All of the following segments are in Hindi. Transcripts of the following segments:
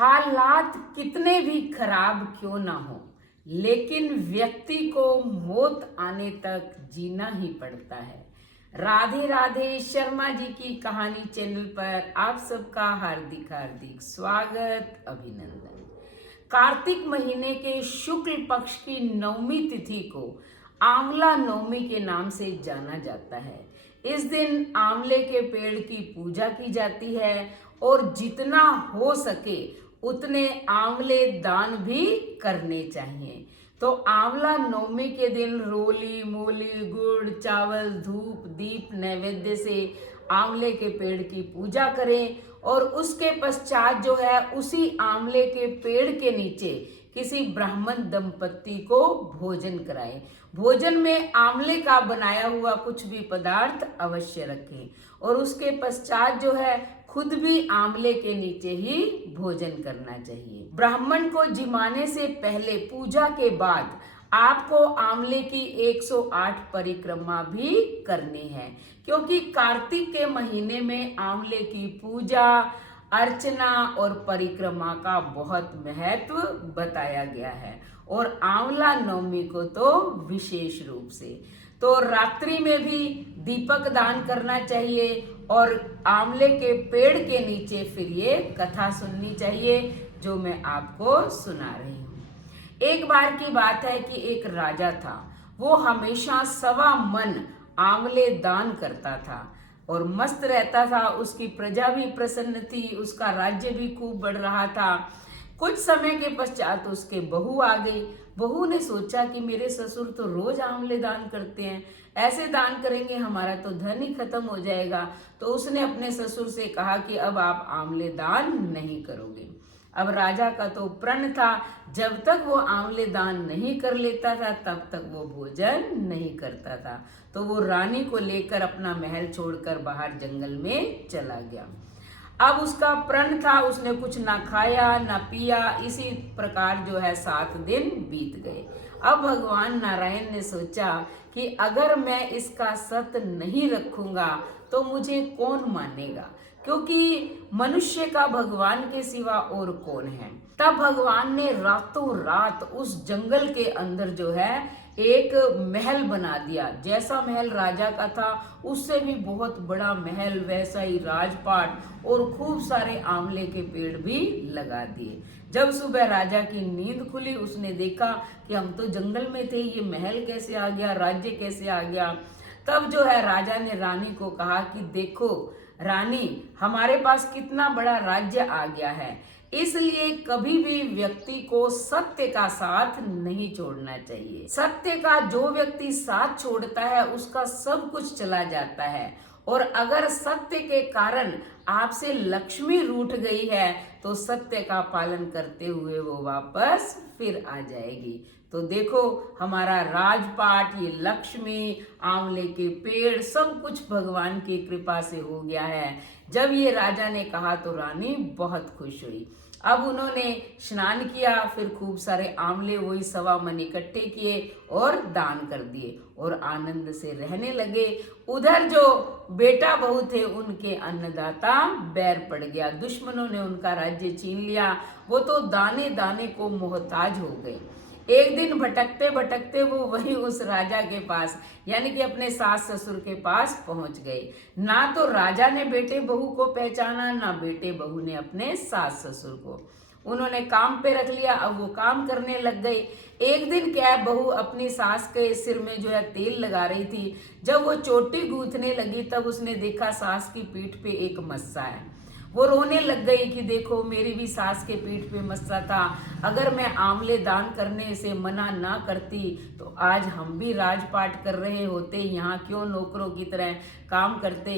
हालात कितने भी खराब क्यों ना हो, लेकिन व्यक्ति को मौत आने तक जीना ही पड़ता है। राधे राधे। शर्मा जी की कहानी चैनल पर आप सबका हार्दिक हार्दिक स्वागत, अभिनंदन। कार्तिक महीने के शुक्ल पक्ष की नवमी तिथि को आंवला नवमी के नाम से जाना जाता है। इस दिन आंवले के पेड़ की पूजा की जाती है और जितना हो सके उतने आंवले दान भी करने चाहिए। तो आंवला नवमी के दिन रोली मूली गुड़ चावल धूप दीप नैवेद्य से आंवले के पेड़ की पूजा करें और उसके पश्चात जो है उसी आंवले के पेड़ के नीचे किसी ब्राह्मण दंपत्ति को भोजन कराएं। भोजन में आंवले का बनाया हुआ कुछ भी पदार्थ अवश्य रखें और उसके पश्चात जो है खुद भी आंवले के नीचे ही भोजन करना चाहिए। ब्राह्मण को जिमाने से पहले पूजा के बाद आपको आंवले की 108 परिक्रमा भी करनी है, क्योंकि कार्तिक के महीने में आंवले की पूजा अर्चना और परिक्रमा का बहुत महत्व बताया गया है और आंवला नवमी को तो विशेष रूप से। तो रात्रि में भी दीपक दान करना चाहिए और आंवले के पेड़ के नीचे फिर ये कथा सुननी चाहिए जो मैं आपको सुना रही हूँ। एक बार की बात है कि एक राजा था। वो हमेशा 1.25 मन आंवले दान करता था और मस्त रहता था। उसकी प्रजा भी प्रसन्न थी, उसका राज्य भी खूब बढ़ रहा था। कुछ समय के पश्चात उसके बहू आ गई। बहू ने सोचा कि मेरे ससुर तो रोज आंवले दान करते हैं, ऐसे दान करेंगे हमारा तो धन ही खत्म हो जाएगा। तो उसने अपने ससुर से कहा कि अब आप आंवले दान नहीं करोगे। अब राजा का तो प्रण था, जब तक वो आंवले दान नहीं कर लेता था तब तक वो भोजन नहीं करता था। तो वो रानी को लेकर अपना महल छोड़कर बाहर जंगल में चला गया। अब उसका प्रण था, उसने कुछ ना खाया ना पिया। इसी प्रकार जो है 7 दिन बीत गए। अब भगवान नारायण ने सोचा कि अगर मैं इसका सत्य नहीं रखूंगा तो मुझे कौन मानेगा, क्योंकि मनुष्य का भगवान के सिवा और कौन है। तब भगवान ने रातों रात उस जंगल के अंदर जो है एक महल बना दिया। जैसा महल राजा का था उससे भी बहुत बड़ा महल, वैसा ही राजपाट और खूब सारे आंवले के पेड़ भी लगा दिए। जब सुबह राजा की नींद खुली, उसने देखा कि हम तो जंगल में थे, ये महल कैसे आ गया, राज्य कैसे आ गया। तब जो है राजा ने रानी को कहा कि देखो रानी, हमारे पास कितना बड़ा राज्य आ गया है, इसलिए कभी भी व्यक्ति को सत्य का साथ नहीं छोड़ना चाहिए। सत्य का जो व्यक्ति साथ छोड़ता है उसका सब कुछ चला जाता है, और अगर सत्य के कारण आपसे लक्ष्मी रूठ गई है तो सत्य का पालन करते हुए वो वापस फिर आ जाएगी। तो देखो हमारा राजपाट, ये लक्ष्मी, आंवले के पेड़, सब कुछ भगवान की कृपा से हो गया है। जब ये राजा ने कहा तो रानी बहुत खुश हुई। अब उन्होंने स्नान किया, फिर खूब सारे आंवले वही 1.25 मन इकट्ठे किए और दान कर दिए और आनंद से रहने लगे। उधर जो बेटा बहू थे उनके अन्नदाता बैर पड़ गया, दुश्मनों ने उनका राज्य छीन लिया। वो तो दाने दाने को मोहताज हो गए। एक दिन भटकते भटकते वो वही उस राजा के पास, यानी कि अपने सास ससुर के पास पहुंच गए। ना तो राजा ने बेटे बहू को पहचाना, ना बेटे बहू ने अपने सास ससुर को। उन्होंने काम पे रख लिया, अब वो काम करने लग गए। एक दिन क्या है, बहू अपनी सास के सिर में जो है तेल लगा रही थी। जब वो चोटी गूंथने लगी तब उसने देखा सास की पीठ पे एक मस्सा है। वो रोने लग गई कि देखो मेरी भी सास के पीठ पे मस्सा था, अगर मैं आंवले दान करने से मना ना करती तो आज हम भी राजपाट कर रहे होते, यहाँ क्यों नौकरों की तरह काम करते।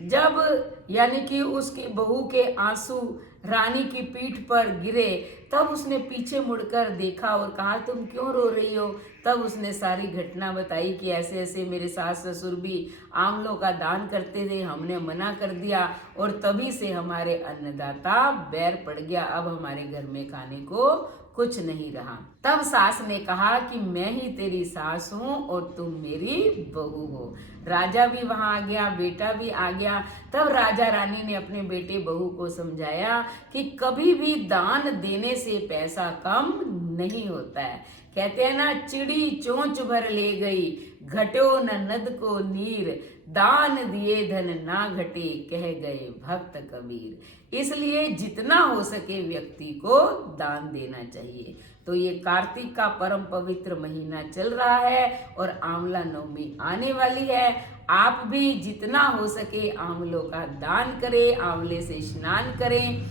जब यानी कि उसकी बहू के आंसू रानी की पीठ पर गिरे तब उसने पीछे मुड़कर देखा और कहा तुम क्यों रो रही हो। तब उसने सारी घटना बताई कि ऐसे ऐसे मेरे सास ससुर भी आंवलों का दान करते थे, हमने मना कर दिया और तभी से हमारे अन्नदाता बैर पड़ गया, अब हमारे घर में खाने को कुछ नहीं रहा। तब सास ने कहा कि मैं ही तेरी सास हूँ और तुम मेरी बहू हो। राजा भी वहां आ गया, बेटा भी आ गया। तब राजा रानी ने अपने बेटे बहू को समझाया कि कभी भी दान देने से पैसा कम नहीं होता है। कहते हैं ना, चिड़ी चोंच भर ले गई, घटो न नद को नीर, दान दिए धन ना घटे, कह गए भक्त कबीर। इसलिए जितना हो सके व्यक्ति को दान देना चाहिए। तो ये कार्तिक का परम पवित्र महीना चल रहा है और आंवला नवमी आने वाली है। आप भी जितना हो सके आंवलों का दान करें, आंवले से स्नान करें,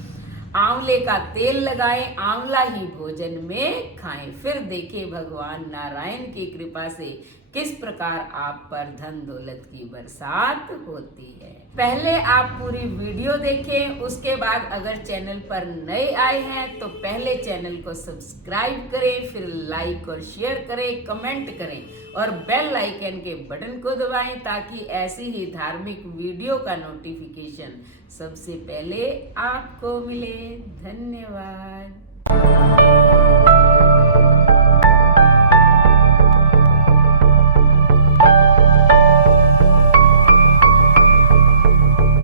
आंवले का तेल लगाएं, आंवला ही भोजन में खाएं। फिर देखें भगवान नारायण की कृपा से किस प्रकार आप पर धन दौलत की बरसात होती है। पहले आप पूरी वीडियो देखें, उसके बाद अगर चैनल पर नए आए हैं तो पहले चैनल को सब्सक्राइब करें, फिर लाइक और शेयर करें, कमेंट करें और बेल आइकन के बटन को दबाएं ताकि ऐसी ही धार्मिक वीडियो का नोटिफिकेशन सबसे पहले आपको मिले। धन्यवाद।